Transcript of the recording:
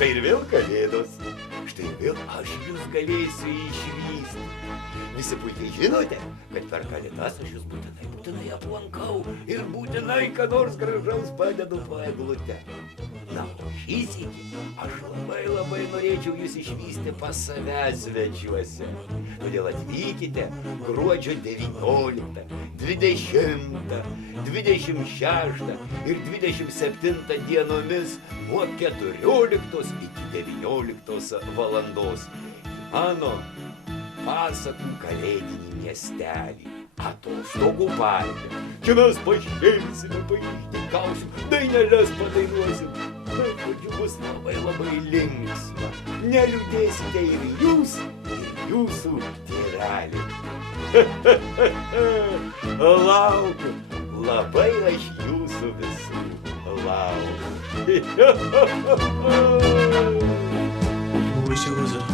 štai ir vėl kalėdos. Štai ir vėl aš jūs galėsiu išvysti. Visi puikiai žinote, kad per kalėdas aš jūs būtinai aplankau ir būtinai ką nors gražaus padedu po eglute. Na, o šį sykį aš labai norėčiau jūs išvysti pas save svečiuose. Todėl atvykite gruodžio 19, 20, 26 ir 27 dienomis nuo 14 iki 19 valandos. Mano pasakų kalėdinį miestelį, atostogų parke. Čia mes pašėlsime, paišdykausim, daineles padainuosim. Žodžiu, bus labai linksma. Neliūdėsite ir jūs, ir jūsų tėveliai. Laukiu, labai aš jūsų visų laukiu. Wish it was a